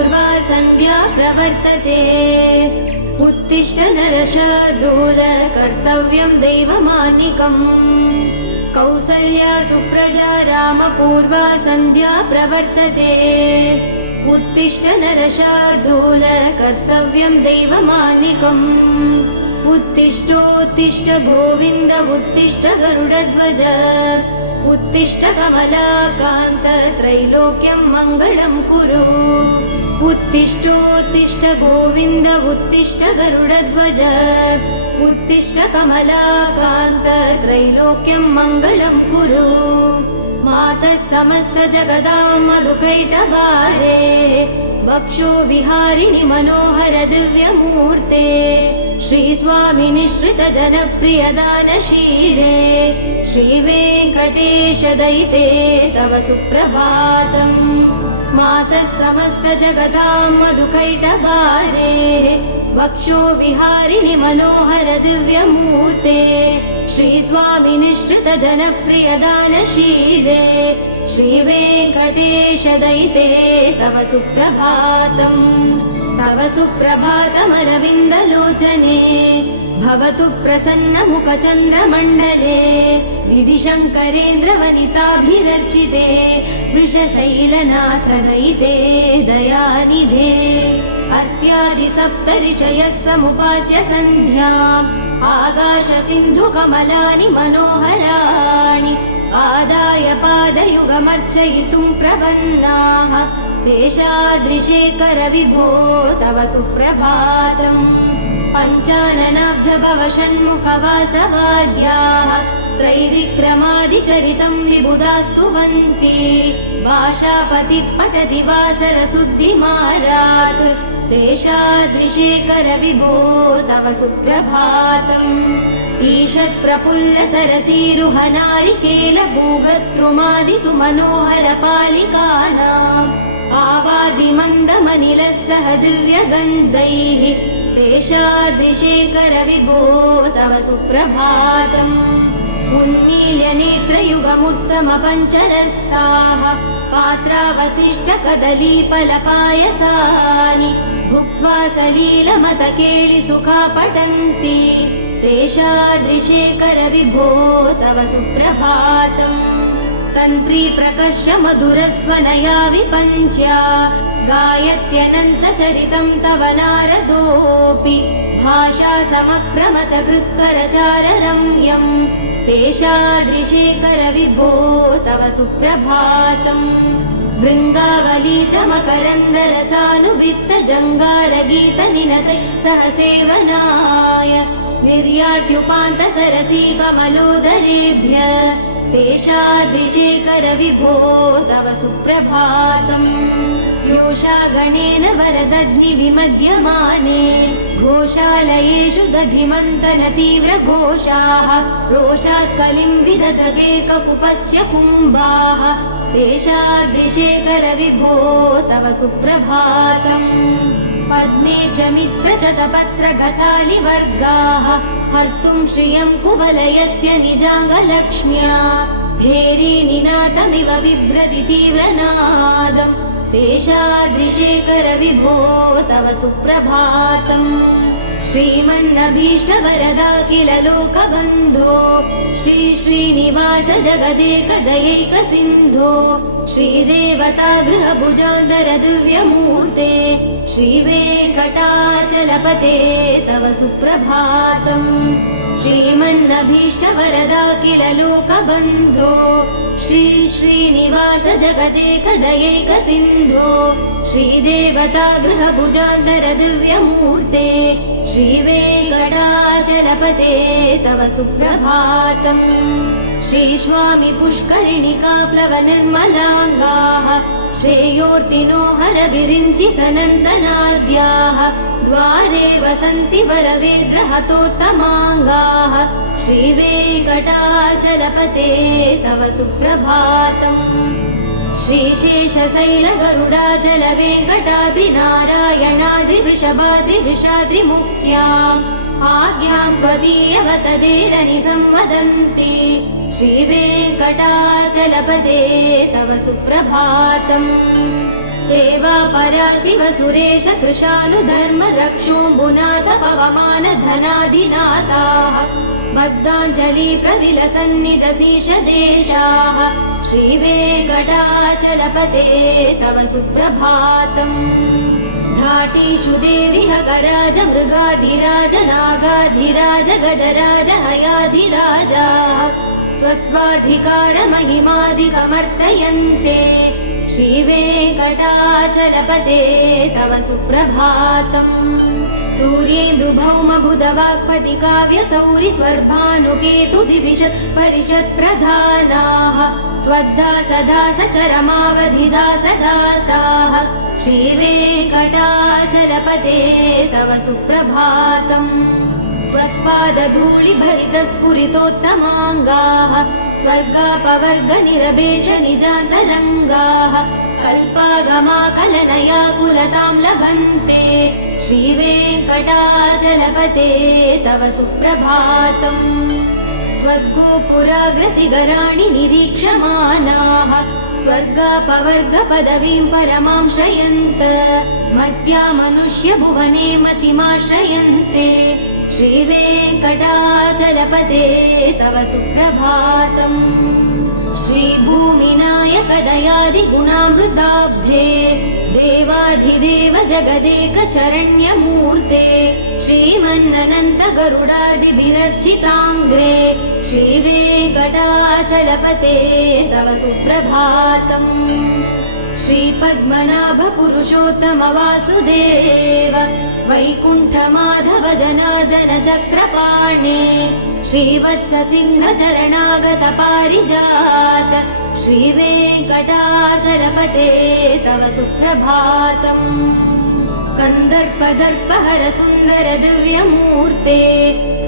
पूर्वा सन्ध्या प्रवर्तते। उत्तिष्ठ नरशार्दूल कर्तव्यं दैवमान्निकम्। कौसल्या सुप्रजा रामपूर्वा सन्ध्या प्रवर्तते। उत्तिष्ठ नरशार्दूल कर्तव्यं दैवमान्निकम्। उत्तिष्ठोत्तिष्ठ गोविन्द उत्तिष्ठ गरुडध्वज। उत्तिष्ठ कमलाकान्त त्रैलोक्यं मङ्गलं कुरु। उत्तिष्ठोत्तिष्ठ गोविन्द उत्तिष्ठ गरुडध्वज। उत्तिष्ठ कमलाकान्त त्रैलोक्यं मङ्गलं कुरु। मातः समस्त जगदां मधुकैटभारे। वक्षो विहारिणि मनोहर दिव्यमूर्ते। श्रीस्वामिनिश्रित जनप्रिय दानशीले। श्रीवेङ्कटेश दयिते तव सुप्रभातम्। मातः समस्त जगदां मधुकैटभारे। वक्षो विहारिणि मनोहर दिव्यमूर्ते। श्रीस्वामिनिश्रित जनप्रिय दानशीले। श्रीवेङ्कटेश दयिते तव सुप्रभातम्। तव सुप्रभातमरविन्दलोचने। भवतु प्रसन्नमुखचन्द्रमण्डले। विधिशङ्करेन्द्रवनिताभिरर्चिते। वृषशैलनाथ दयिते दयानिधे। अर्त्यादिसप्तऋषयः समुपास्य सन्ध्याम्। आकाशसिन्धुकमलानि मनोहराणि। आदाय पादयुगमर्चयितुं प्रपन्नाः। शेषाद्रिशेखर विभो तव सुप्रभातम्। पञ्चाननाब्ज भव षण्मुखवासवाद्याः। त्रैविक्रमादिचरितं विबुधास्तुवन्ति। भाषापतिः पठति वासरशुद्धिमारात्। शेषाद्रिशेखर विभो तव सुप्रभातम्। ईषत्प्रफुल्ल सरसीरुहनारिकेलभूगत्रुमादिसु मनोहर पालिकानाम्। आवादिमन्दमनिलः सह दिव्यगन्धैः। शेषाद्रिशेखर विभो तव सुप्रभातम्। उन्मील्य नेत्रयुगमुत्तम पञ्चरस्ताः। पात्रावशिष्ट कदलीफलपायसानि। भुक्त्वा सलीलमतकेळि सुखा पठन्ति। शेषाद्रिशेखर विभो तव सुप्रभातम्। तन्त्री प्रकर्ष मधुरस्वनया विपञ्च्या। गायत्यनन्तचरितं तव नारदोऽपि। भाषा समक्रमसकृत्करचार रम्यम्। शेषाद्रिशेखर विभो तव सुप्रभातम्। भृङ्गावली च मकरन्दरसानुवित्तजङ्गारगीतनिनतैः सह सेवनाय। निर्यात्युपान्त सरसी कमलोदरेभ्य। शेषाद्रिशेखर विभो तव सुप्रभातम्। योषा गणेन वरदग्नि विमध्यमाने। घोषालयेषु दधिमन्तन तीव्र घोषाः। रोषात् कलिं विदधते ककुपस्य कुम्भाः। शेषाद्रिशेखर विभो तव सुप्रभातम्। पद्मे च मित्र च तपत्रगतालिवर्गाः। हर्तुं श्रियं कुवलयस्य निजाङ्गलक्ष्म्या। भेरी निनादमिव बिभ्रति तीव्रनादम्। शेषाद्रिशेखर विभो तव सुप्रभातम्। श्रीमन्नभीष्टवरदाखिल लोकबन्धो। श्री श्रीनिवास जगदेकदयैक सिन्धो। श्रीदेवता गृहभुजान्तर दिव्यमूर्ते। श्रीवेङ्कटाचलपते तव सुप्रभातम्। श्रीमन्नभीष्टवरदाखिल लोकबन्धो। श्री श्रीनिवास जगदेकदयैक सिन्धो। श्रीदेवता गृहभुजान्तर दिव्यमूर्ते। श्रीवेङ्कटाचलपते तव सुप्रभातम्। श्रीस्वामि पुष्करिणिका प्लव निर्मलाङ्गाः। श्रेयोर्तिनो हर विरिञ्चि सनन्दनाद्याः। द्वारे वसन्ति वरवेद्रहतोत्तमाङ्गाः। श्रीवेङ्कटाचलपते तव सुप्रभातम्। श्रीशेषशैलगरुडाचल वेङ्कटाद्रिनारायणाद्रिवृषभाद्रिवृषाद्रिमुख्याम्। आज्ञां त्वदीय वसदेरनिसंवदन्ति। श्रीवेङ्कटाचलपते तव सुप्रभातम्। सेवा परा शिव सुरेश कृशानुधर्म रक्षोऽम्बुनाथ पवमान धनाधिनाथाः बद्धाञ्जलि प्रविलसन्निजशीष देशाः श्रीवेङ्कटाचलपते तव सुप्रभातम् घाटीषु देविह गराज मृगाधिराज नागाधिराज गजराज हयाधिराजाः स्वस्वाधिकार महिमादिकमर्तयन्ते श्रीवेङ्कटाचलपते तव सुप्रभातम् सूर्येन्दुभौमबुधवाक्पति काव्यसौरि स्वर्भानुकेतु दिविशत् परिषत् प्रधानाः त्वद्दासदास चरमावधिदासदासाः श्रीवेङ्कटाचलपते तव सुप्रभातम् त्वत्पादधूलिभरितस्फुरितोत्तमाङ्गाः स्वर्गापवर्गनिरपेक्ष निजान्तरङ्गाः कल्पागमाकलनयाकुलतां लभन्ते श्रीवेङ्कटाचलपते तव सुप्रभातम् त्वद्गोपुराग्रसिगराणि निरीक्षमाणाः स्वर्गापवर्गपदवीं परमां श्रयन्त मर्त्या मनुष्यभुवने मतिमाश्रयन्ते श्रीवेङ्कटाचलपते तव सुप्रभातम् श्रीभूमिनायक दयादिगुणामृताब्धे देवाधिदेव जगदेकचरण्यमूर्ते श्रीमन्ननन्त गरुडादिभिरर्चिताङ्ग्रे श्रीवेङ्कटाचलपते तव सुप्रभातम् श्रीपद्मनाभ पुरुषोत्तम वासुदेव वैकुण्ठमाधव जनार्दन चक्रपाणे श्रीवत्स सिंह चरणागत पारिजात श्रीवेङ्कटाचलपते तव सुप्रभातम् कन्दर्पदर्पहर सुन्दर दिव्यमूर्ते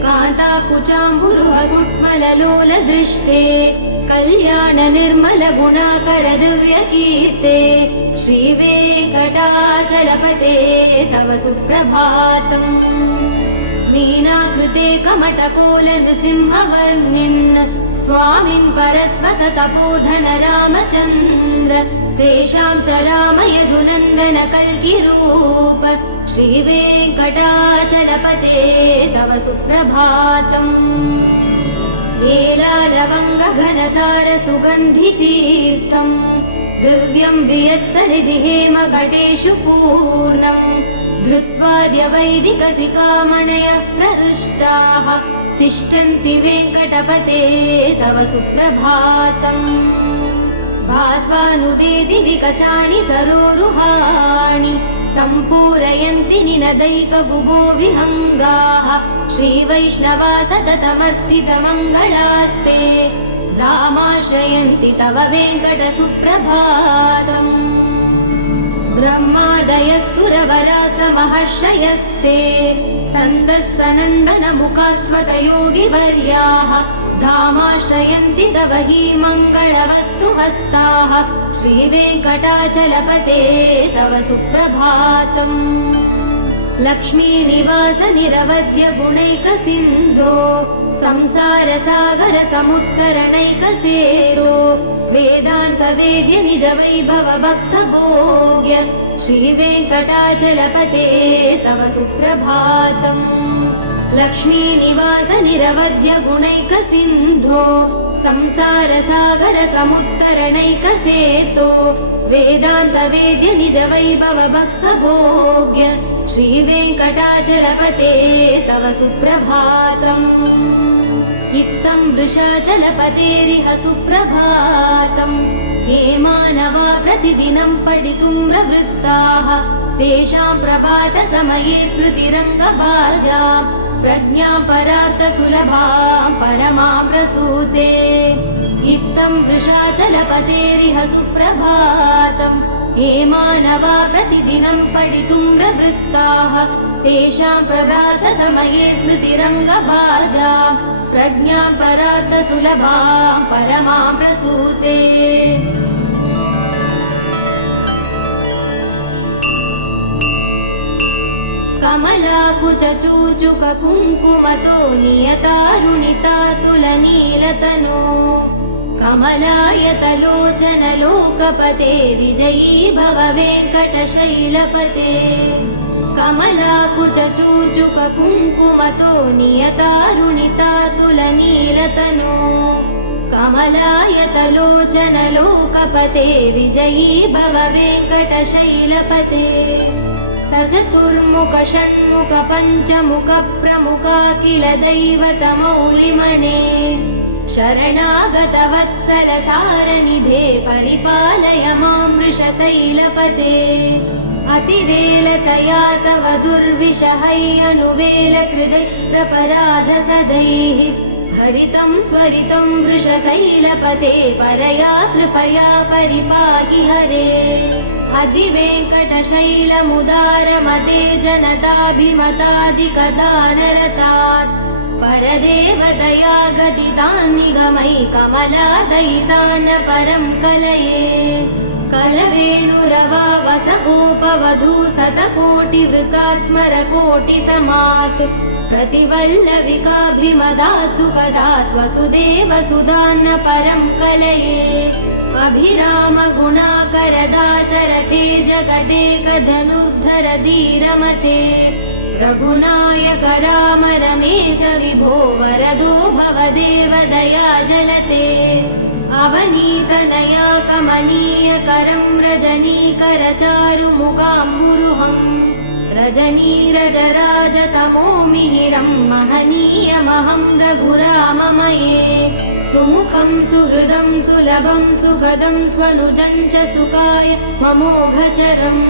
कान्ताकुचाम्बुरुह गुट्मललोल दृष्टे कल्याण निर्मल गुणाकर दिव्यकीर्ते श्रीवेङ्कटाचलपते तव सुप्रभातम् मीनाकृते कमटकोल नृसिंहवर्णिन् स्वामिन् परस्वत तपोधन रामचन्द्र तेषां स राम यदुनन्दन कल्किरूप श्रीवेङ्कटाचलपते तव सुप्रभातम् नीलालवङ्गघनसार सुगन्धितीर्थम् दिव्यं वियत्सरिधि हेमघटेषु पूर्णम् धृत्वाद्य वैदिकसिकामणयः प्रहृष्टाः तिष्ठन्ति वेङ्कटपते तव सुप्रभातम् भास्वानुदेति विकचानि सरोरुहाणि सम्पूरयन्ति निनदैकबुभो विहङ्गाः श्रीवैष्णवा सततमर्थितमङ्गलास्ते धामाश्रयन्ति तव वेङ्कट सुप्रभातम् ब्रह्मादयः सुरवरास महर्षयस्ते सन्तः सनन्दन मुखास्त्वत योगिवर्याः धामाश्रयन्ति तव हि मङ्गलवस्तु हस्ताः श्रीवेङ्कटाचलपते तव सुप्रभातम् लक्ष्मीनिवास निरवध्य गुणैकसिन्धो संसार सागर समुत्तरणैकसेतो वेदान्त वेद्य निज वैभव भक्त भोग्य श्रीवेङ्कटाचलपते तव सुप्रभातम् लक्ष्मीनिवास निरवध्य गुणैकसिन्धो संसार सागर समुत्तरणैकसेतो वेदान्त वेद्य निज वैभव भक्त भोग्य श्रीवेङ्कटाचलपते तव सुप्रभातम् इत्थं वृषाचलपतेरिह सुप्रभातम् ये मानवा प्रतिदिनं पठितुं प्रवृत्ताः तेषां प्रभात समये स्मृतिरङ्गभाजाम् प्रज्ञां परार्थ सुलभां परमा प्रसूते इत्थं वृषाचलपतेरिह सुप्रभातम् ये मानवा प्रतिदिनं पठितुं प्रवृत्ताः तेषां प्रभात समये स्मृतिरङ्गभाजाम् प्रज्ञां परार्थ सुलभां परमा प्रसूते कमलाकुचूचुक कुङ्कुमतो नियतारुणिता तुलनीलतनो कमलायतलोचन लोकपते विजयी भव वेङ्कटशैलपते कमलाकुचूचुक कुङ्कुमतो नियतारुणितातुलनीलतनो कमलायतलोचन लोकपते विजयी भव वेङ्कटशैलपते सचतुर्मुख षण्मुख पञ्चमुख प्रमुखाखिल दैवतमौलिमणे शरणागतवत्सल सारनिधे परिपालय मां वृषशैलपते अतिवेलतया तव दुर्विषहैयनुवेलकृदै प्रपराधसदैः भरितं त्वरितं वृषशैलपते परया कृपया परिपाहि हरे अधिवेङ्कटशैलमुदारमते जनताभिमतादिकदानरतात् परदेवदया गदितान् निगमै कमलादयितान् परं कलये कलवेणुरवावसगोपवधू शतकोटिवृतात् स्मरकोटिसमात् प्रतिवल्लविकाभिमदात् सुखदात् वसुदेवसुधान्न परं कलये अभिराम गुणाकरदासरथे जगदेकधनुर्धर धीरमते रघुनायक राम रमेश विभो वरदो भवदेव दया जलते अवनीतनया कमनीयकरं रजनीकरचारुमुकाम्बुरुहम् रजनीरजराजतमो मिहिरं महनीयमहं रघुराममये सुमुखं सुहृदं सुलभं सुखदं स्वनुजं च सुखाय ममोघचरम्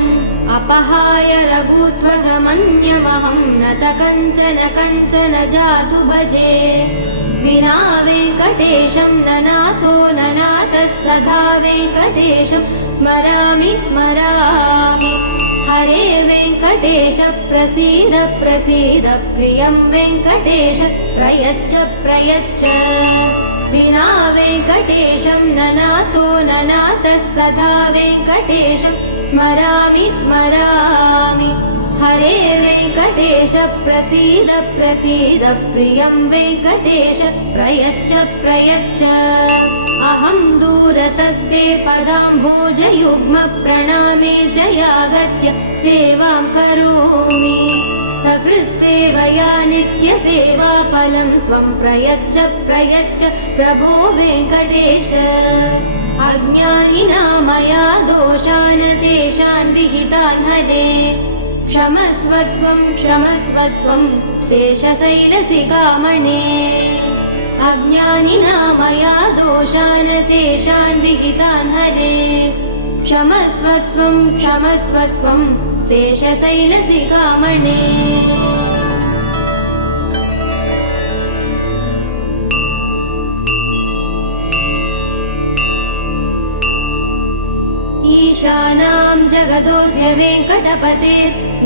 अपहाय रघुत्वहमन्यमहं नत कञ्चन कञ्चन जातु भजे विना वेङ्कटेशं ननाथो ननाथः सदा वेङ्कटेशं स्मरामि स्मरामि हरे वेङ्कटेश प्रसीद प्रसीद प्रियं वेङ्कटेश प्रयच्छ प्रयच्छ विना वेङ्कटेशं ननाथो ननाथः सदा वेङ्कटेशं स्मरामि स्मरामि हरे वेङ्कटेश प्रसीद प्रसीद प्रियं वेङ्कटेश प्रयच्छ प्रयच्छ अहं दूरतस्ते पदाम्भोजयुग्म प्रणामे जयागत्य सेवां करोमि सकृत्सेवया नित्यसेवाफलं त्वं प्रयच्छ प्रयच्छ प्रभो वेङ्कटेश अज्ञानिना मया दोषान् शेषान् विहितान् हरे क्षमस्व त्वं शेषशैलशिखामणे अज्ञानिना मया दोषान् शेषान् विहितान् हरे क्षमस्व त्वं शेषशैलशिखामणे ईशानां जगदोऽस्य वेङ्कटपते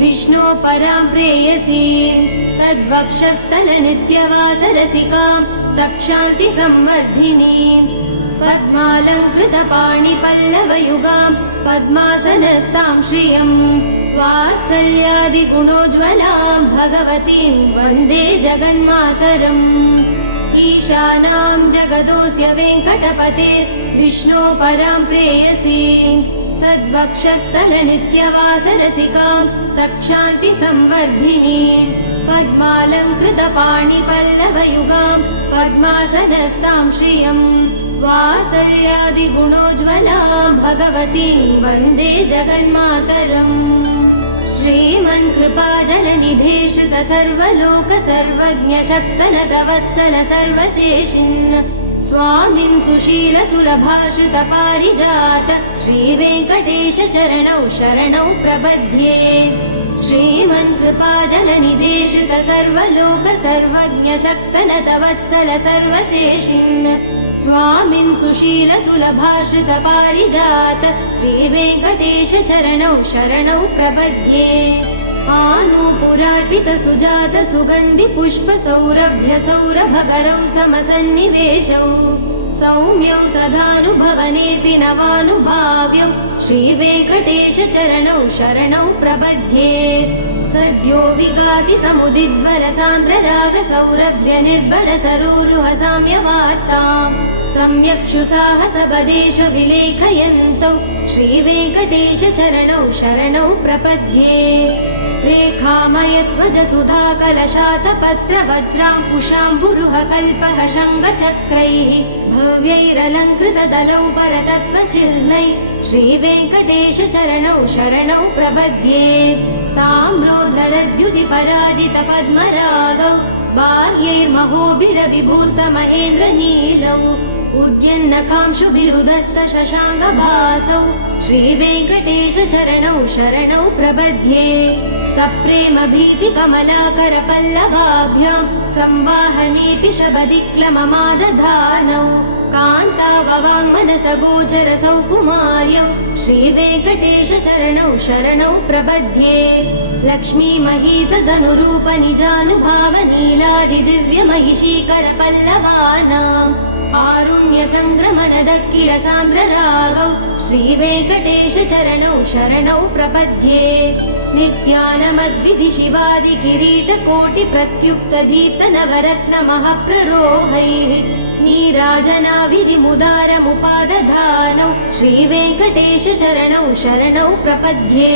विष्णो परां प्रेयसी तद्वक्षस्थलनित्यवासरसिकां तक्षान्ति संवर्धिनीं पद्मालङ्कृतपाणिपल्लवयुगां पद्मासनस्तां श्रियं वात्सल्यादिगुणोज्ज्वलां भगवतीं वन्दे जगन्मातरम् ईशानां जगदोऽस्य वेङ्कटपते विष्णो परां प्रेयसी तद्वक्षस्थलनित्यवासरसिकां तक्षान्ति संवर्धिनीं पद्मालङ्कृतपाणिपल्लवयुगां पद्मासनस्तां श्रियं वात्सल्यादिगुणोज्ज्वलां भगवतीं वन्दे जगन्मातरम् श्रीमन्कृपाजलनिधे श्रुत सर्वलोक सर्वज्ञ शक्तनतवत्सल सर्वशेषिन् स्वामिन् सुशील सुलभाश्रित पारिजात श्रीवेङ्कटेश चरणौ शरणौ प्रपद्ये श्रीमन्कृपाजलनिधे श्रुत सर्वलोक सर्वज्ञ शक्तनतवत्सल सर्वशेषिन् स्वामिन् सुशील सुलभाश्रित पारिजात श्रीवेङ्कटेश चरणौ शरणौ प्रपद्ये आनूपुरार्पित सुजात सुगन्धि पुष्प सौरभ्य सौरभगरौ समसन्निवेशौ सौम्यौ सदानुभवनेऽपि नवानुभाव्यौ श्रीवेङ्कटेश चरणौ शरणौ प्रपद्ये सद्यो विकासि समुदिद्वर सान्द्र राग सौरभ्य निर्भर सरोरुह साम्यवार्ताम् सम्यक्षु साहसवदेश विलेखयन्तौ श्रीवेङ्कटेशचरणौ शरणौ प्रपद्ये रेखामयध्वज सुधाकलशातपत्रवज्राङ्कुशाम्बुरुह कल्पः शङ्खचक्रैः भव्यैरलङ्कृतदलौ परतत्त्वचिह्नैः श्रीवेङ्कटेशचरणौ शरणौ प्रपद्ये ताम्रोधरद्युतिपराजितपद्मरागौ बाह्यैर्महोभिरविभूतमहेन्द्रनीलौ उद्यन्नकांशुभिरुधस्तशशाङ्कभासौ श्रीवेङ्कटेशचरणौ शरणौ प्रपद्ये सप्रेमभीतिकमलाकरपल्लवाभ्यां संवाहनेऽपि शबदिक्लममादधानौ कान्ताववाङ्मनसगोचरसौ कुमार्यौ श्रीवेङ्कटेशचरणौ शरणौ प्रपद्ये लक्ष्मीमहीतधनुरूपनिजानुभावनीलादिदिव्यमहिषीकरपल्लवानाम् आरुण्यसङ्क्रमणदक्किल सान्द्ररागौ श्रीवेङ्कटेशचरणौ शरणौ प्रपद्ये नित्यानमद्विधि शिवादिकिरीटकोटिप्रत्युक्तदीप्तनवरत्नमहाप्ररोहैः नीराजनाभिरिमुदारमुपादधानौ श्रीवेङ्कटेशचरणौ शरणौ प्रपद्ये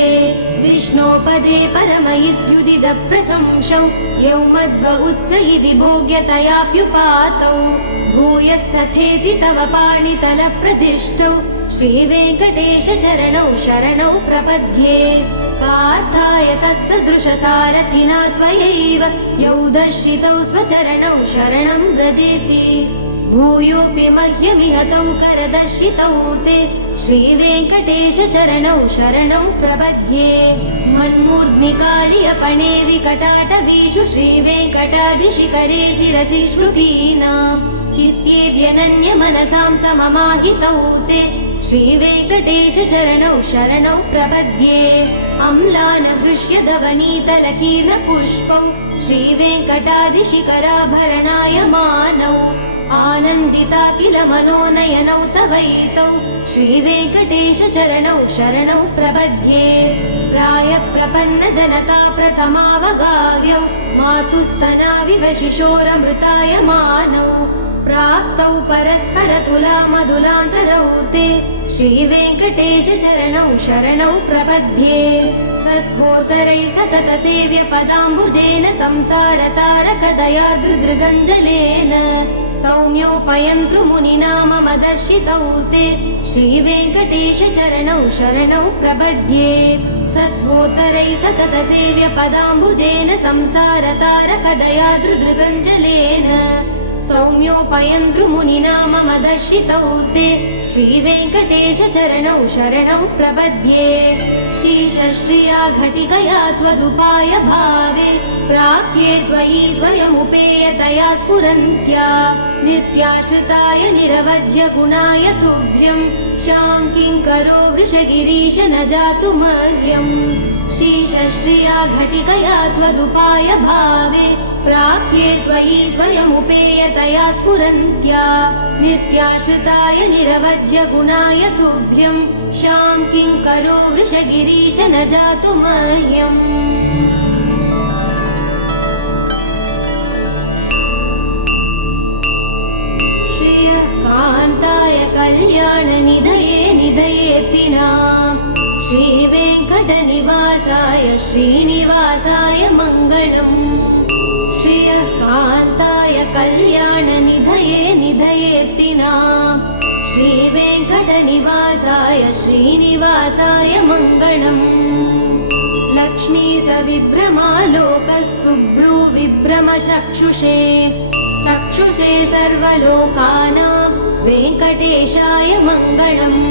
विष्णोपदे परमयिद्युदिदप्रशंसौ यौ मध्व उत्सयिति भोग्यतयाप्युपातौ भूयस्तथेति तव पाणितलप्रतिष्ठौ श्रीवेङ्कटेशचरणौ शरणौ प्रपद्ये पार्थाय तत्सदृशसारथिना त्वयैव यौ दर्शितौ स्वचरणौ शरणं व्रजेति भूयोऽपि मह्यमिहतौ करदर्शितौ ते श्रीवेङ्कटेशचरणौ शरणौ प्रपद्ये मन्मूर्ध्निकालियपणे विकटाटवीषु श्रीवेङ्कटाद्रिशिखरे शिरसि श्रुतीनाम् चित्तेऽभ्यनन्यमनसां सममाहितौ ते श्रीवेङ्कटेशचरणौ शरणौ प्रपद्ये अम्लानहृष्यधवनीतलकीर्णपुष्पौ श्रीवेङ्कटाद्रिशिखराभरणायमानौ आनन्दिता किल मनोनयनौ तवैतौ श्रीवेङ्कटेशचरणौ शरणौ प्रपद्ये प्रायप्रपन्नजनता प्रथमावगाह्यौ मातुस्तनाविव शिशोरमृतायमानौ प्राप्तौ परस्परतुलामधुलान्तरौ ते श्रीवेङ्कटेशचरणौ शरणौ प्रपद्ये सद्भोतरैः सततसेव्यपदाम्बुजेन संसारतारकदयादृदृगञ्जलेन सौम्योपयन्तृमुनिना मम दर्शितौ ते श्रीवेङ्कटेशचरणौ शरणौ प्रपद्ये सद्भोतरैः सततसेव्यपदाम्बुजेन संसारतारकदयादृदृगञ्जलेन सौम्योपयन्तृमुनिना मम दर्शितौ ते श्रीवेङ्कटेशचरणौ शरणौ प्रपद्ये शीशश्रिया घटिकया त्वदुपाय भावे प्राप्ये त्वयि स्वयमुपेयतया स्फुरन्त्या नित्याश्रिताय निरवध्य गुणाय तुभ्यं शां किङ्करो वृषगिरीश न जातु मह्यम् शीशश्रिया घटिकया त्वदुपाय भावे प्राप्ये त्वयि स्वयमुपेयतया स्फुरन्त्या नित्याश्रिताय निरवध्य गुणाय तुभ्यं शां किङ्करो वृषगिरीश न जातु मह्यम् श्रियः कान्ताय कल्याणनिधये निधयेतिनाम् श्रीवेङ्कटनिवासाय श्रीनिवासाय मङ्गलम् श्रियः कान्ताय कल्याणनिधये निधयेतिनाम् श्रीवेङ्कटनिवासाय श्रीनिवासाय मङ्गलम् लक्ष्मी सविभ्रमालोकः सुभ्रूविभ्रमचक्षुषे चक्षुषे सर्वलोकानां वेङ्कटेशाय मङ्गलम्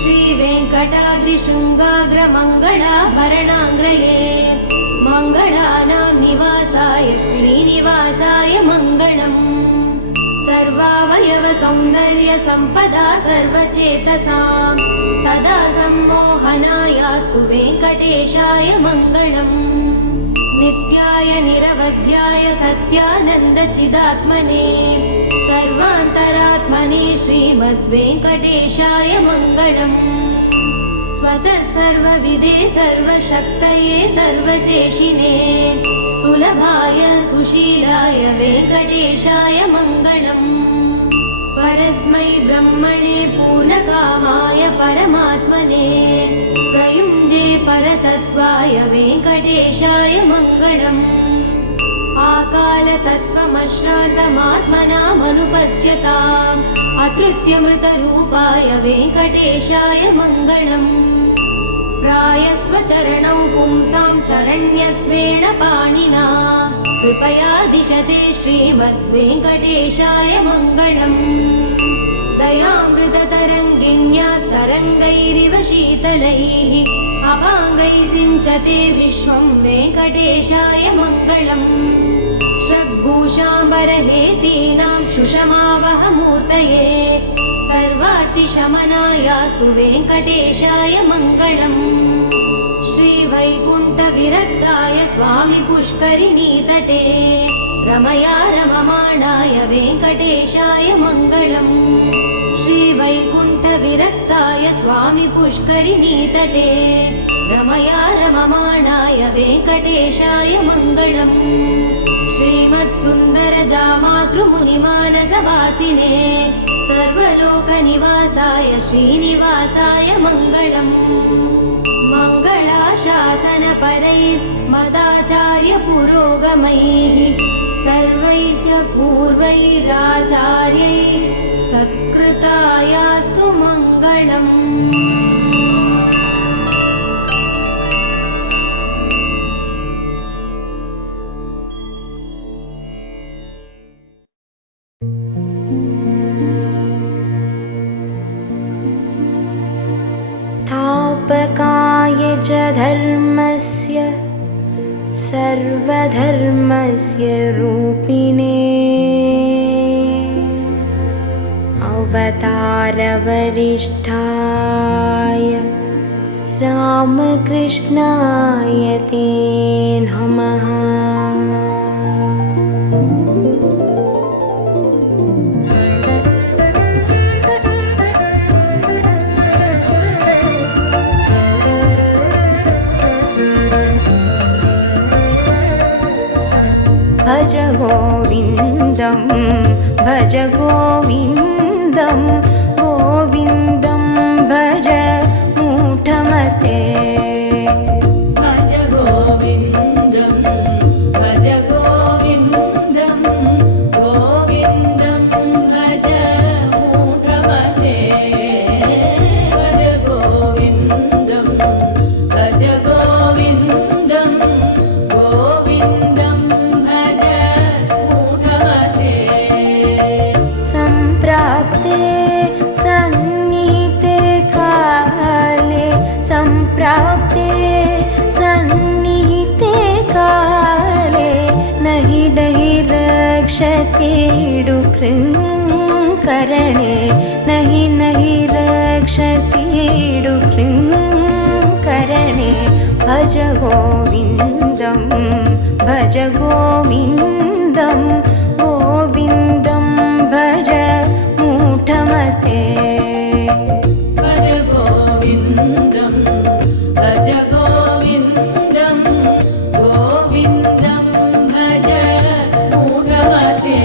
श्रीवेङ्कटाद्रिशृङ्गाग्रमङ्गलाभरणाङ्ग्रये मङ्गलानां निवासाय श्रीनिवासाय मङ्गलम् सर्वावयव सौन्दर्य सम्पदा सर्वचेतसां सदा सम्मोहनायास्तु वेङ्कटेशाय मङ्गलम् नित्याय निरवध्याय सत्यानन्दचिदात्मने सर्वान्तरात्मने श्रीमद्वेङ्कटेशाय मङ्गलम् स्वतः सर्वविदे सर्वशक्तये सर्वशेषिने सुलभाय सुशीलाय वेङ्कटेशाय मङ्गलम् परस्मै ब्रह्मणे पूर्णकामाय परमात्मने प्रयुञ्जे परतत्त्वाय वेङ्कटेशाय मङ्गलम् आकालतत्त्वमश्रान्तमात्मनामनुपश्यताम् अतृत्यमृतरूपाय वेङ्कटेशाय मङ्गलम् प्रायस्वचरणौ पुंसां चरण्यत्वेन पाणिना कृपया दिशते श्रीमद्वेङ्कटेशाय मङ्गलम् दयामृततरङ्गिण्यास्तरङ्गैरिव शीतलैः अपाङ्गैः सिञ्चते विश्वं वेङ्कटेशाय मङ्गलम् श्रग्भूषाम्बरहेतीनां सुषमावहमूर्तये सर्वार्तिशमनायास्तु वेङ्कटेशाय मङ्गलम् श्रीवैकुण्ठविरक्ताय स्वामि पुष्करिणीतटे रमया रममाणाय वेङ्कटेशाय मङ्गलम् श्रीवैकुण्ठविरक्ताय स्वामि पुष्करिणीतटे रमया रममाणाय वेङ्कटेशाय मङ्गलम् श्रीमत्सुन्दरजामातृमुनिमानसवासिने सर्वलोकनिवासाय श्रीनिवासाय मङ्गलम् मङ्गलाशासनपरैर्मदाचार्यपुरोगमैः सर्वैश्च पूर्वैराचार्यैः सत्कृतायास्तु मङ्गलम्। स्थापकाय च धर्मस्य सर्वधर्मस्य रूपिणे अवतारवरिष्ठाय रामकृष्णाय ते नमः। भज गोविन्दं भज गोविन्दं गोविन्दं भज मूढमते। भज गोविन्दं भज गोविन्दं गोविन्दं भज मूढमते। भज गोविन्दं भज गोविन्दं गोविन्दं सम्प्राप्ते सन्निहिते काले सम्प्राप्ते सन्निहिते काले नहि दहि रक्षते डुकृङ्करणे नहि नहि रक्षते डुकृङ्करणे। भज गोविन्दं भज गोविन्दं गोविन्दं भज मूढमते। भज गोविन्दं भज गोविन्दं गोविन्दं भज मूढमते।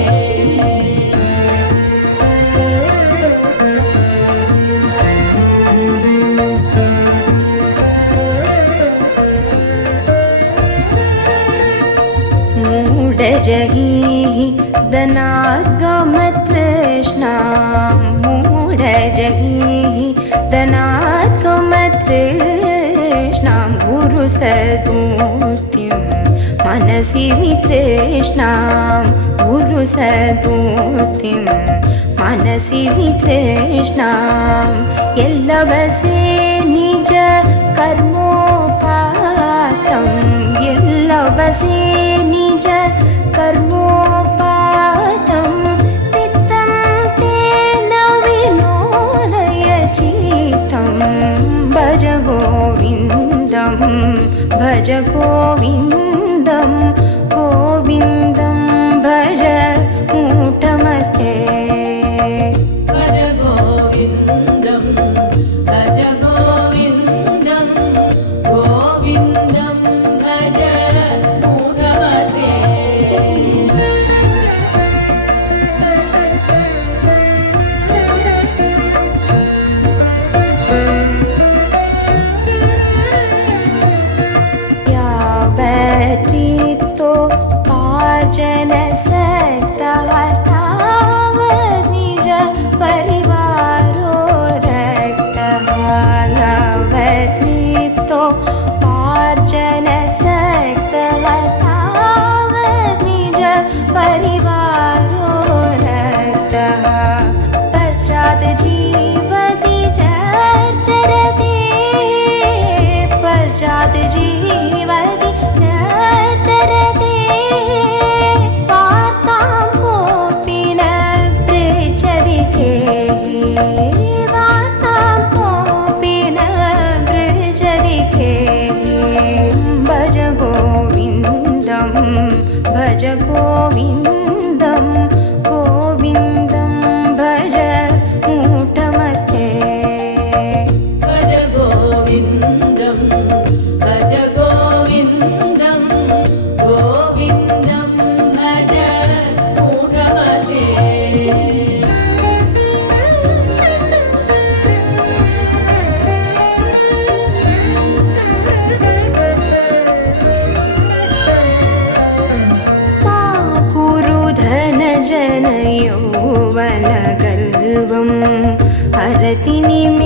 मूढजगीः दनाद्गमतृष्णां मूढजगीः दनाद्गमतृष्णां गुरुसद्बुद्धिं मनसि वितृष्णां गुरुसद्बुद्धिं मनसि वितृष्णां। एल्लवसे निज कर्मोपातं एल्लवसे निज कर्मोपातं पित्तं तेन विनोदय चित्तं। भज गोविन्दं भज गोविन्दं गोविन्दं भज मूढमते। भज गोविन्दं भज गोविन्दं गोविन्दं भज मूढमते।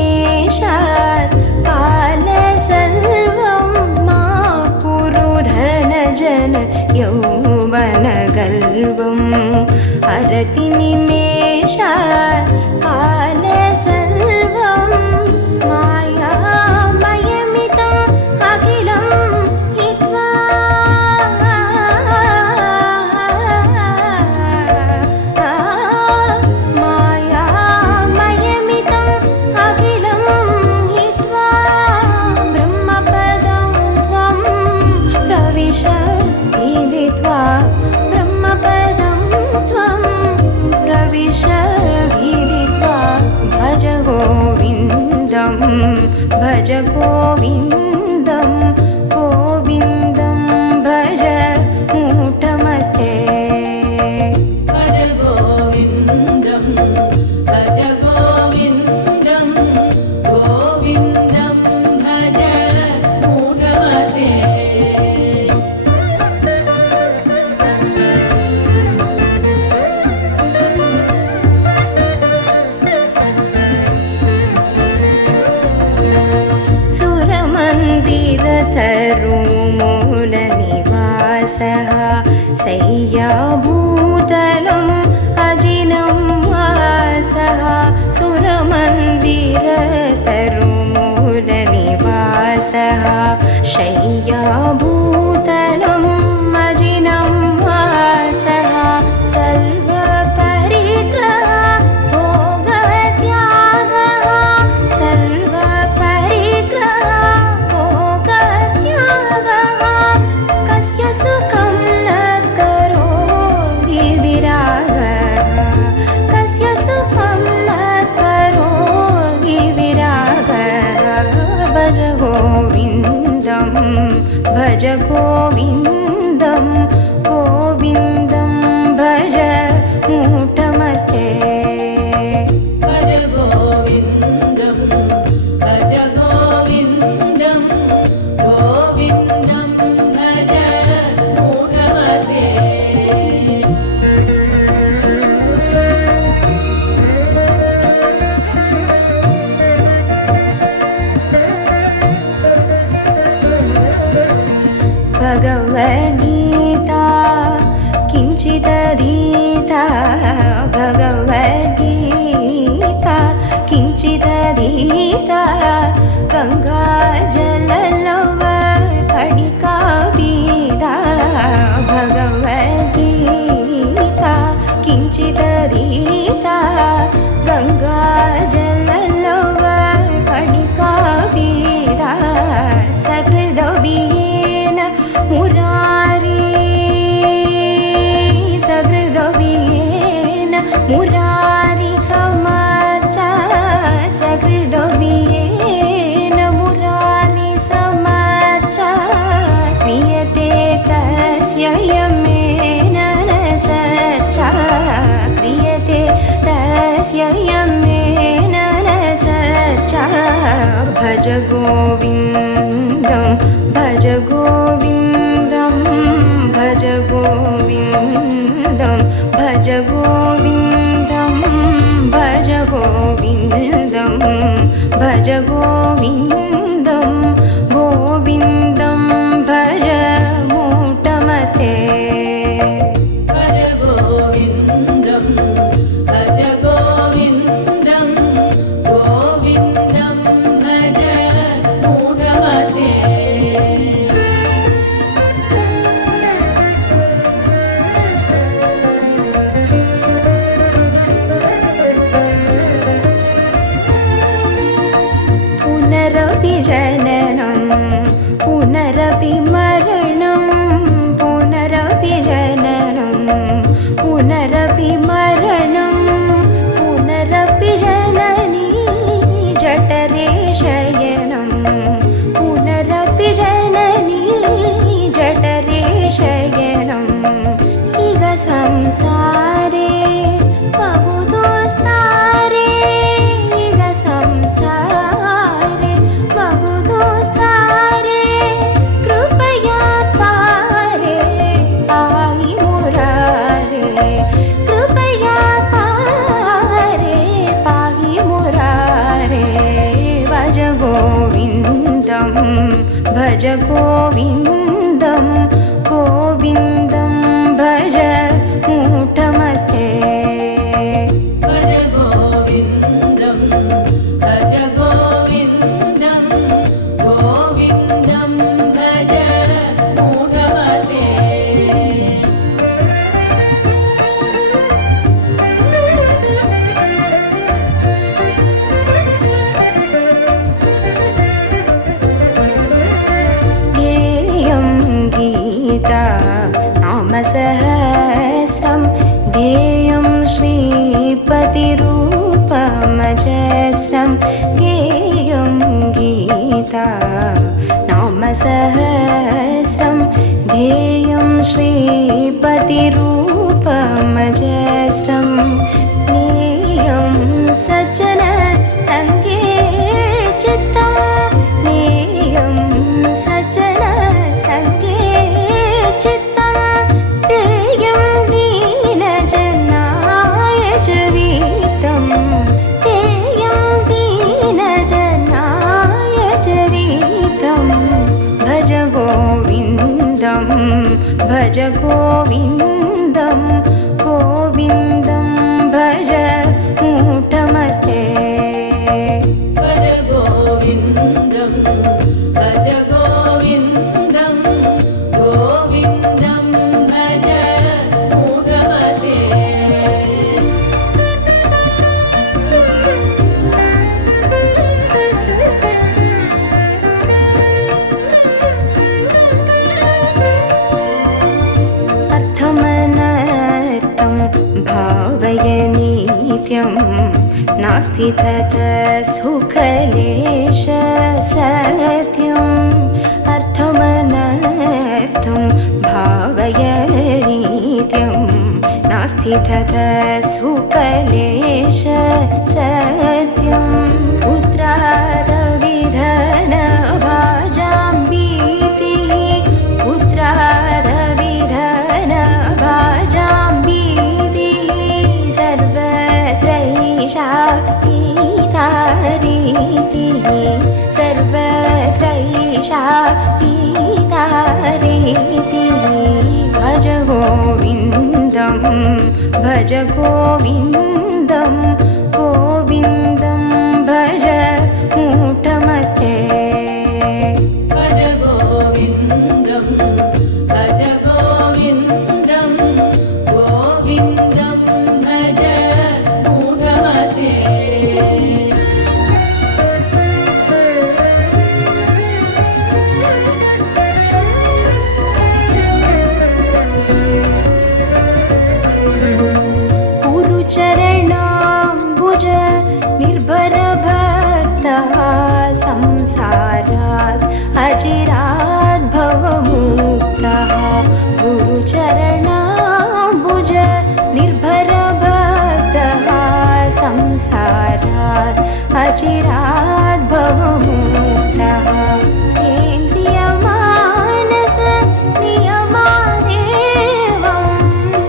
अरतिनिमेषात् काल सर्वं मा कुरु धनजन यौवनगर्वम् अरतिनिमेषात् काल सर्वं मायामयमिदम् अखिलं हित्वा मायामयमिदम् अखिलं हित्वा ब्रह्मपदं त्वं प्रविश विदित्वा ब्रह्मपदं त्वं प्रविश विदित्वा भज गोविन्दं भज गोविन्दं गोविन्दं भज मूढमते भज गोविन्दं भज गोविन्दं गोविन्दं भज मूढमते सुरमन्दिरतरुमूलनिवासः शय्याभूतलम् अजिनं वासः सुरमन्दिरतरुमूलनिवासः शय्याभूतलम् अजिनं वासः सर्वपरिग्रह भोगत्यागः सर्वपरिग्रह भोगत्यागः कस्य सुखं न करोति विरागः कस्य सुखं न करोति विरागः भज गोविन्दं भज गोविन्दं गोविन्दं भज मूढमते भज गोविन्दं भज गोविन्दं गोविन्दं भज मूढमते भगवद्गीता किञ्चिदधीता भगवद्गीता किञ्चिदधीता गङ्गाजललव कणिका बीदा भगवद्गीता किञ्चिदधीता गङ्गाजललव कणिका बीदा सकृदबियेन मुरारी सकृदबियेन मुरारी समर्च सकृदबियेन मुरारी समर्च क्रियते तस्य यमेन न चर्चा क्रियते तस्य यमेन न चर्चा भज गोविन्दं भज गोविन्दं भज गोविन्दं भज गोविन्दं भज गोविन्दं भज गोविन्दं गोविन्दं भज मूढमते भज गोविन्दं भज गोविन्दं गोविन्दं भज मूढमते पुनरपि जननं पुनरपि मरणं पुनरपि जननं पुनरपि मरणं पुनरपि जननी जठरे शयनं पुनरपि जननी जठरे शयनं इह संसारे बहुदोस्तारे इह संसारे बहुदोस्तारे कृपया पारे आई मुरारे गोविन्दं गोविन्दं भज मूढमते भज गोविन्दं भज गोविन्दं गोविन्दं भज मूढमते नामसहस्रं ध्येयं श्रीपतिरूपमजस्रं ध्येयं गीता नामसहस्रं ध्येयं श्रीपतिरूपमजस्रं ज्ञेयं सज्जन सङ्गे चित्तं ज्ञेयं सज्जन सङ्गे चित्तं तेयं दीनजनाय जीवितं तेयं दीनजनाय जीवितं भज गोविन्दं भज गोविन्दं गोविन्दं भज मूढमते भज गोविन्दं भज गोविन्दं गोविन्दं भज मूढमते अर्थमनर्थं भावय नित्यं नास्ति तत् सुखलेश सत्यम् अर्थमनर्थं भावय नित्यं नास्ति तत् सुखलेश सत्यं पुत्रादविधन भाजां भीतिः पुत्रादविधन भाजां भीतिः सर्वत्रैषा पीतारीतिः सर्वत्रैषा पीतारीतिः भज गोविन्दं भज गोविन्दं गोविन्दं भज मूढमते भज गोविन्दं भज गोविन्दं गोविन्दं भज मूढमते गुरुचरणाम्बुज निर्भरभक्तः संसारात् अचिरात् भवमुक्तः गुरुचरणाम्बुज निर्भरभक्तः संसारात् अचिरात् भवमुक्तः सेन्द्रियमानस नियमादेवं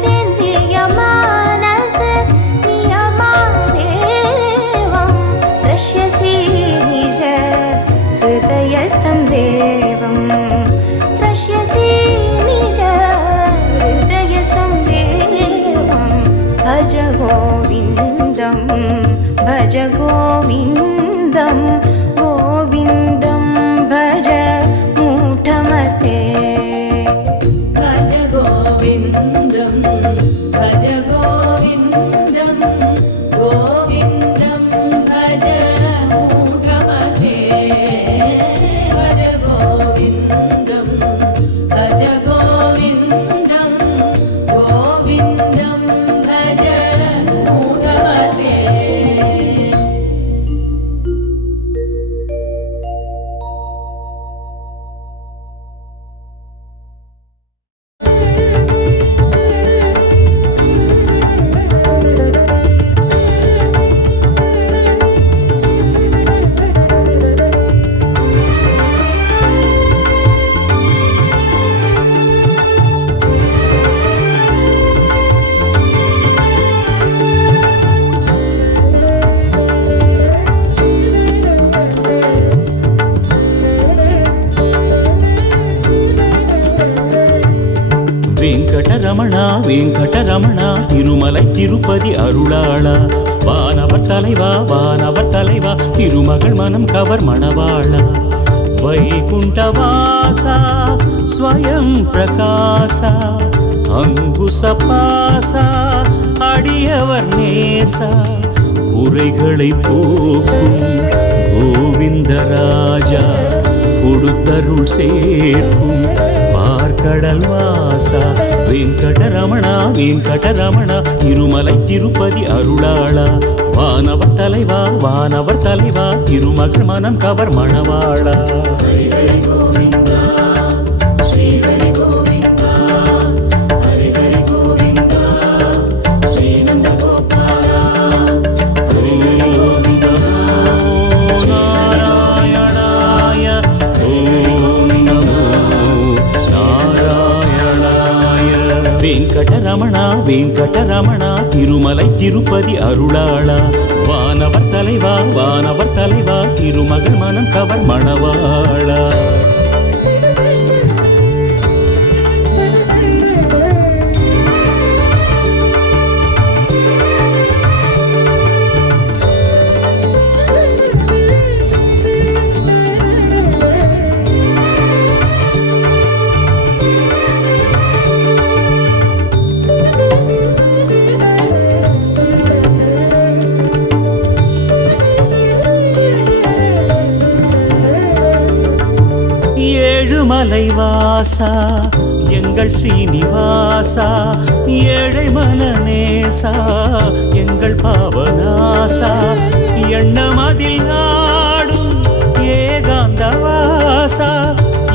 सेन्द्रियमानस नियमादेवं द्रक्ष्यसि निज हृदयस्थं देवं द्रक्ष्यसि निज हृदयस्थं देवं भज गोविन्दं भज गोविन्दं गोविन्दं भज मूढमते भज गोविन्दं भज गोविन्दं गोविन्दं भज मूढमते भज गोविन्दं भज गोविन्दं गोविन्दं भज मूढमते வெங்கடரமணா வெங்கடரமணா திருமலை திருப்பதி அருளாளா வானவர் தலைவா வானவர் தலைவா திருமகள் மனம் கவர் மணவாளா வைகுண்டவாசா ஸ்வயம் பிரகாசா அங்குசபாசா அடியவர் நேசா குறைகளை போக்கும் கோவிந்தராஜா கொடுத்தருள் சேர்க்கும் பார்க்கடல் வாசா வெங்கடரமணா வெங்கடரமணா திருமலை திருப்பதி அருளாளா வானவர் தலைவா வானவர் தலைவா திருமகள் மனம் கவர் மணவாளா ஹரி ஹரி கோவிந்தா ஸ்ரீ ஹரி கோவிந்தா ஹரி ஹரி கோவிந்தா ஸ்ரீ நந்த கோபாலா ஓம் நமோ நாராயணாய ஓம் நமோ நாராயணாய வெங்கடரமணா வெங்கடரமணா திருமலை திருப்பதி அருளாளா வானவர் தலைவா வானவர் தலைவா திருமகள் மனம் கவர் மணவாளா ஏழுமலை வாசா எங்கள் ஸ்ரீனிவாசா ஏழை மனநேசா எங்கள் பாவநாசா எண்ணமதில் நாடும் ஏகாந்தவாசா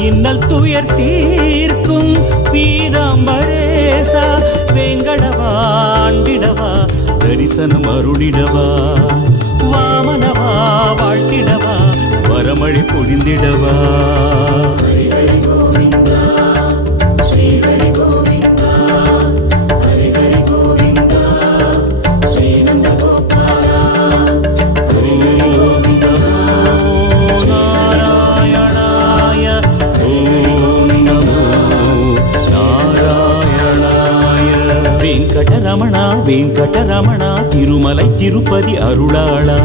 இன்னல் துயர் தீர்க்கும் பீதாம்பரேசா வேங்கடவா ஆண்டிடவா தரிசனம் அருளிடவா வாமனவா வாழ்த்திடவா வரமழை பொழிந்திடவா ஹரி ஹரி கோவிந்தா ஸ்ரீ ஹரி கோவிந்தா ஹரி ஹரி கோவிந்தா ஸ்ரீ நந்த கோபாலா ஓம் நமோ நாராயணாய ஓம் நமோ நாராயணாய வெங்கடரமணா வெங்கடரமணா திருமலை திருப்பதி அருளாளா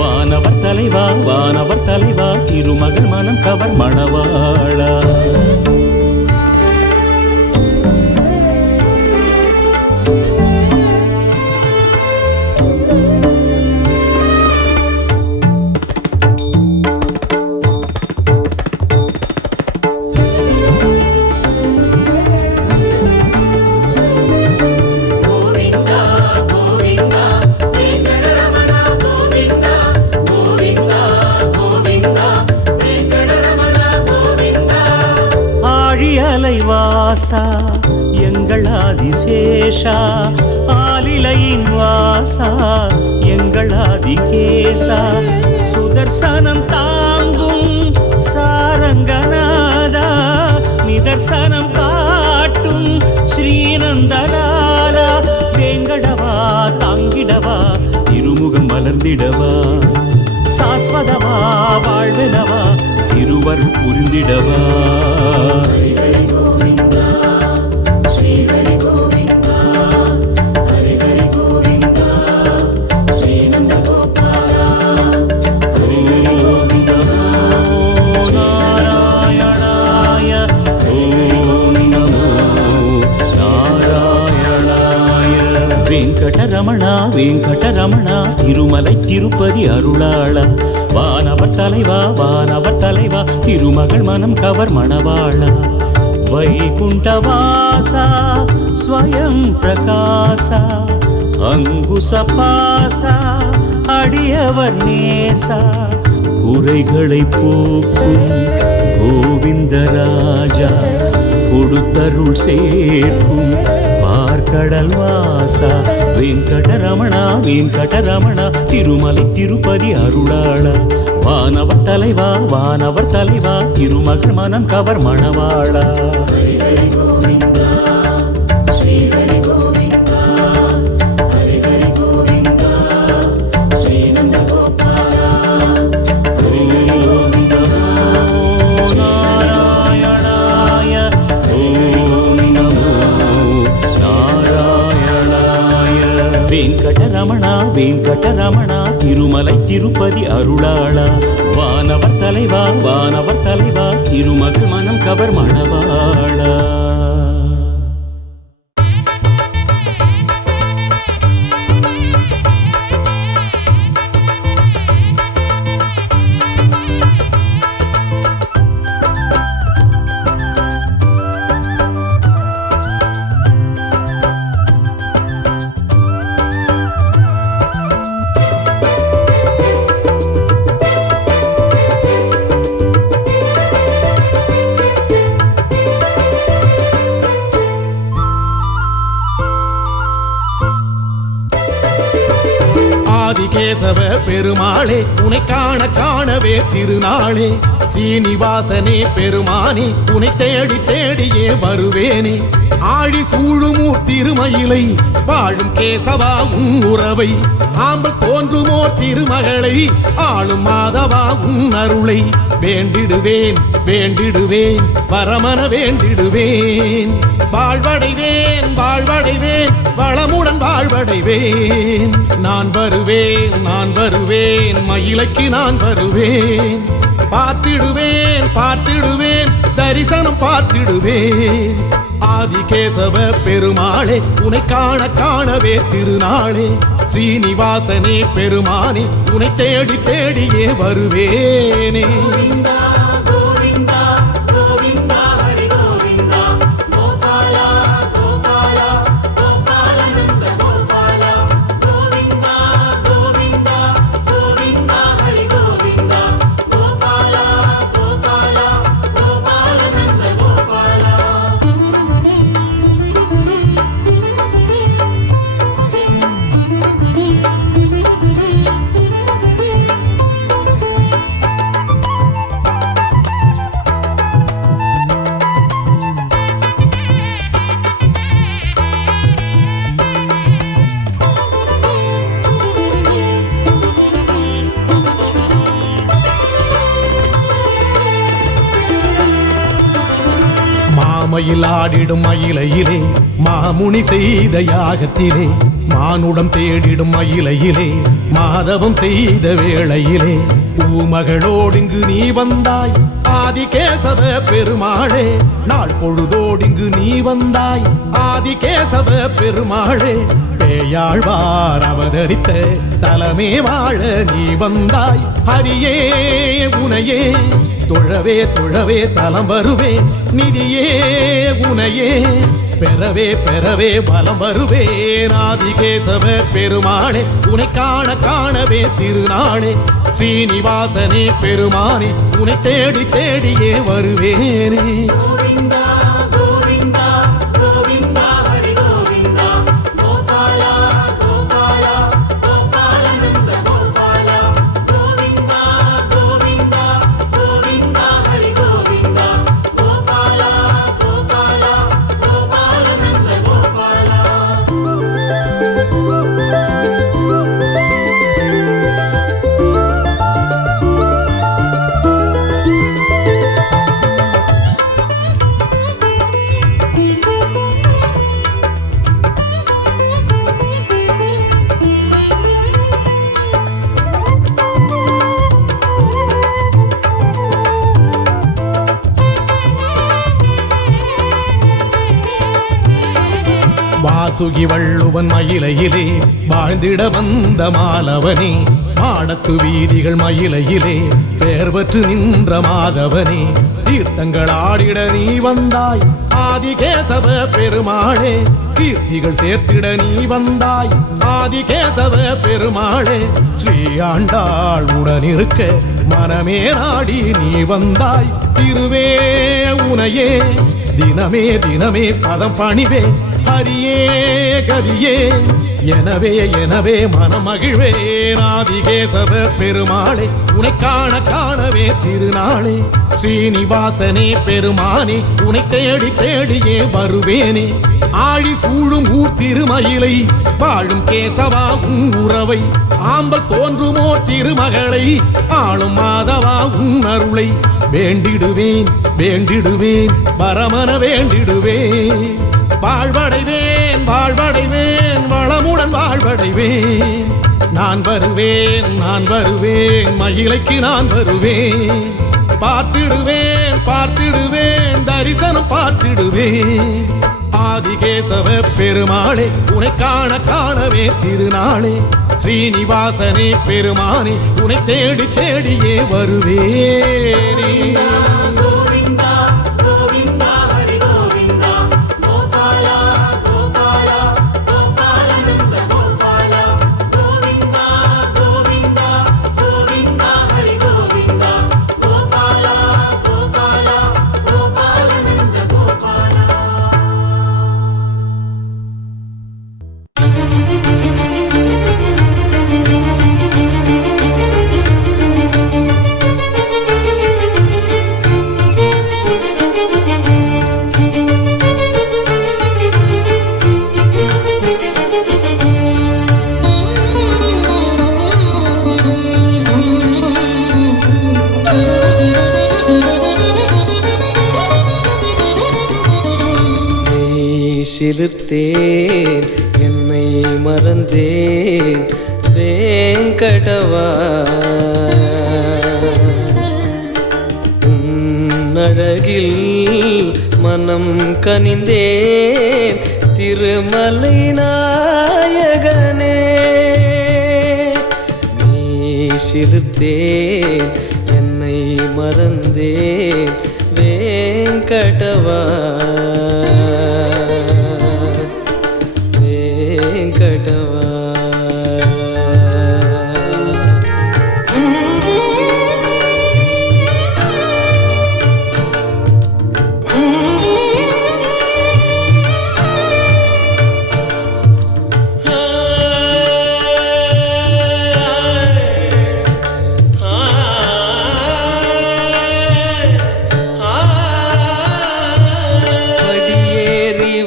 வானவர் தலைவா வானவர் தலைவா திருமகள் மனம் கவர் மணவாளா கோவிந்தா கோவிந்தா வெங்கடரமணா கோவிந்தா கோவிந்தா கோவிந்தா வெங்கடரமணா கோவிந்தா ஆழியலை வாசா எங்கள் ஆதிசேஷா ஆலிலையின் வாசா எங்கள் ஆதிகேசா சுதர்சனம் தாங்கும் சாரங்கநாதா நிதர்சனம் காட்டும் ஸ்ரீநந்தலாலா வேங்கடவா தாங்கிடவா இருமுகம் மலர்ந்திடவா சாஸ்வதவா வாழ்வெனவா திருவருள் புரிந்திடவா ஹரி ஹரி கோவிந்தா ஸ்ரீ ஹரி கோவிந்தா ஹரி ஹரி கோவிந்தா ஸ்ரீ நந்த கோபாலா ஓம் நமோ நாராயணாய ஓம் நமோ நாராயணாய வெங்கடரமணா வெங்கடரமணா திருமலை திருப்பதி அருளாளா வானவர் தலைவா வானவர் தலைவா திருமகள் மனம் கவர் மணவாளா வைகுண்டவாசா ஸ்வயம் பிரகாசா அங்குசபாசா அடியவர் நேசா குறைகளை போக்கும் கோவிந்தராஜா கொடுத்தருள் சேர்க்கும் பார்க்கடல் வாசா வெங்கடரமணா வெங்கடரமணா திருமலை திருப்பதி அருளாளா வானவர் தலைவா வானவர் தலைவா திருமகள் மனம் கவர் மணவாளா ஹரி ஹரி கோவிந்தா ஸ்ரீ ஹரி கோவிந்தா ஹரி ஹரி கோவிந்தா ஸ்ரீ நந்த கோபாலா ஓம் நமோ நாராயணாய ஓம் நமோ வெங்கடரமணா வெங்கடரமணா திருமலை திருப்பதி அருளாளா வானவர் தலைவா வானவர் தலைவா திருமகள் மனம் கவர் மணவாளா. கேசவ பெருமாளே உனை காண காணவே திருநாளே சீனிவாசனே பெருமானே உனை தேடி தேடியே வருவேனே ஆழி சூழுமூர் திருமயிலை வாழும் கேசவா உன் உறவை ஆம்பல் தோன்றுமோர் திருமகளை ஆளும் மாதவா உன் அருளை வேண்டிடுவேன் வேண்டிடுவேன் வரமன வேண்டிடுவேன் வாழ்வடைவேன் வாழ்வடைவேன் வளமுடன் வாழ்வடைவேன் நான் வருவேன் மயிலைக்கு நான் வருவேன் பார்த்திடுவேன் பார்த்திடுவேன் தரிசனம் பார்த்திடுவேன் ஆதிகேசவ பெருமாளே உனை காண காணவே திருநாளே ஸ்ரீனிவாசனே பெருமானே உனை தேடி தேடியே வருவேனே. மயில் ஆடிடும் மயிலையிலே மாமுனி செய்த யாகத்திலே மானுடம் தேடிடும் மயிலையிலே மாதவம் செய்த வேளையிலே பூமகளோடிங்கு நீ வந்தாய் ஆதிகேசவ பெருமாளே நாள் பொழுதோடிங்கு நீ வந்தாய் ஆதிகேசவ பெருமாளே பேயாழ்வார் அவதரித்த தலமே வாழ நீ வந்தாய் ஹரியே உனையே தொழவே தொழவே தலம் வருவேன் நிதியே உனையே பெறவே பெறவே பலம் வருவேன் ஆதிகேசவ பெருமாளே உனை காண காணவே திருநாளே ஸ்ரீனிவாசனே பெருமானே உனை தேடி தேடியே வருவேனே. வாசுகி வள்ளுவன் மயிலையிலே வாழ்ந்திட வந்த மாலவனே மாடத்து வீதிகள் மயிலையிலே பெயர் பெற்று நின்ற மாதவனே தீர்த்தங்கள் ஆடிட நீ வந்தாய் ஆதிகேசவ பெருமாளே கீர்த்திகள் சேர்த்திட நீ வந்தாய் ஆதிகேசவ பெருமாளே ஸ்ரீ ஆண்டாள் உடனிருக்க மனமே நாடி நீ வந்தாய் திருவே உனையே தினமே தினமே பதம் பணிவே ஹரியே கதியே எனவே எனவே மனமகிழ்வே ஆதிகேசவ பெருமாளே உனை காண காணவே திருநாளே ஸ்ரீனிவாசனே பெருமானே உனை தேடி தேடியே வருவேனே ஆழி சூழும் ஊர் திருமயிலை வாழும் கேசவா உன் உறவை ஆம்பல் தோன்றுமோ திருமகளை ஆளும் மாதவா உன் அருளை வேண்டிடுவேன் வேண்டிடுவேன் பரமன வேண்டிடுவேன் வாழ்வடைவேன் வாழ்வடைவேன் வளமுடன் வாழ்வ வாழ்வடைவேன். நான் வருவேன், நான் வருவேன், மயிலைக்கு நான் வருவேன். பார்த்திடுவேன், பார்த்திடுவேன், தரிசனம் பார்த்திடுவேன். ஆதிகேசவ பெருமாளே உனை காண காணவே திருநாளே. ஸ்ரீனிவாசனே பெருமானே உனை தேடி தேடியே வருவேனே. சிலிர்த்தேன் என்னை மறந்தேன் வேங்கடவா. உன்னழகில் மனம் கனிந்தேன் திருமலை நாயகனே. நீ சிலிர்த்தேன் என்னை மறந்தேன் வேங்கடவா.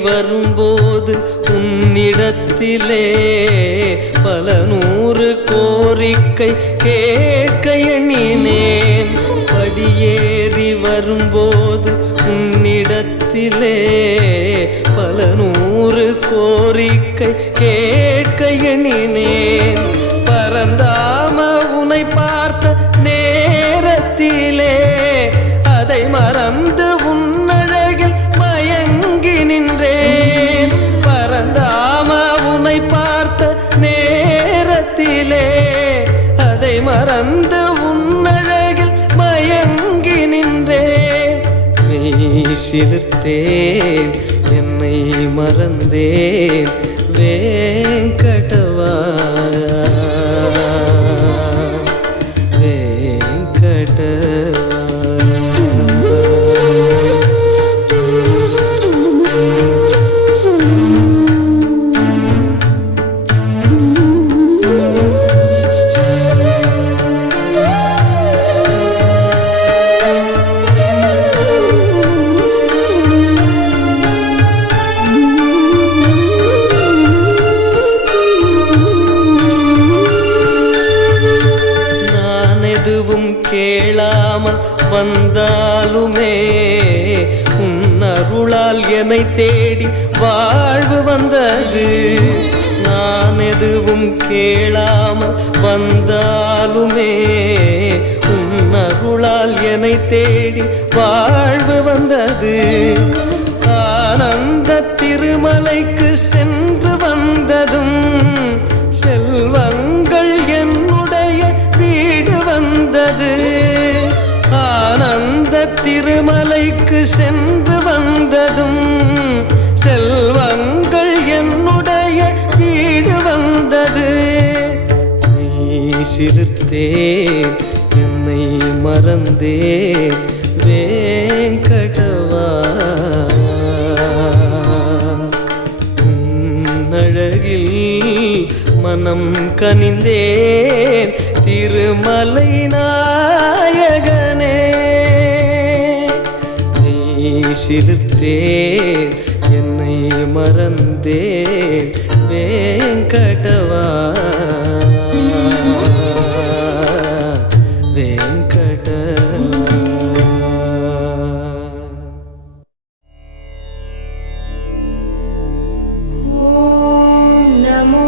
வரும்போது உன்னிடத்திலே பல நூறு கோரிக்கை கேட்க எண்ணினேன். படியேறி வரும்போது உன்னிடத்திலே பல நூறு கோரிக்கை கேட்க எண்ணினேன். பரந்தாம உனை பார்த்த நேரத்திலே அதை மறந்து உன்னழகில் மயங்கி நின்றேன். பரந்தாம உனை பார்த்த நேரத்திலே அதை மறந்து உன்னழகில் மயங்கி நின்றேன். மெய் சிலிர்த்தேன் என்னை மறந்தேன் வேங்கடவா. கேளாமல் வந்தாலுமே உன் அருளால் என்னை தேடி வாழ்வு வந்தது. நான் எதுவும் கேளாமல் வந்தாலுமே உன் அருளால் என்னை தேடி வாழ்வு வந்தது. ஆனந்த திருமலைக்கு சென்று வந்ததும் செல்வங்கள் என்னுடைய வீடு வந்தது. ஆனந்த திருமலைக்கு சென்று வந்ததும் செல்வங்கள் என்னுடைய வீடு வந்தது. நீ சிலிர்த்தேன் என்னை மறந்தேன் வேங்கடவா. அழகில் மனம் கனிந்தேன் திருமலை நாயகனே. நீ சிலிர்த்தேன் என்னை மறந்தேன் வேங்கடவா. नमो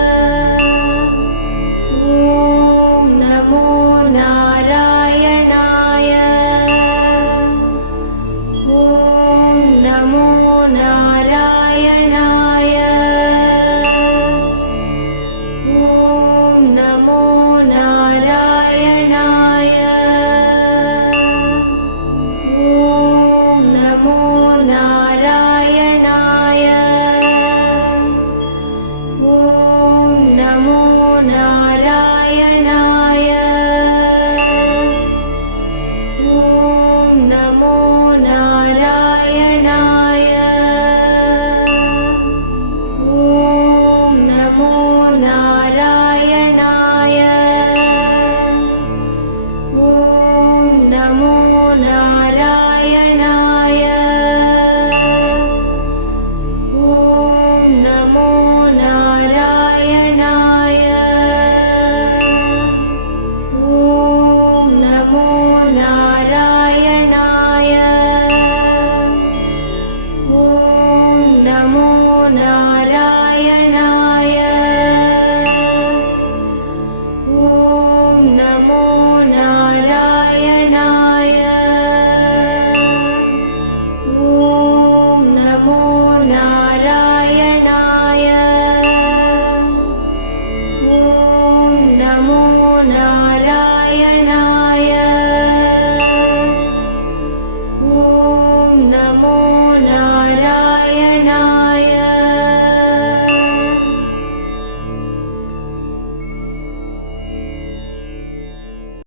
नारायणाय ॐ नमो नारायणाय ॐ नमो नारायणाय ॐ नमो नारायणाय ॐ नमो नारायणाय ॐ नमो नारायणाय ॐ नमो नारायणाय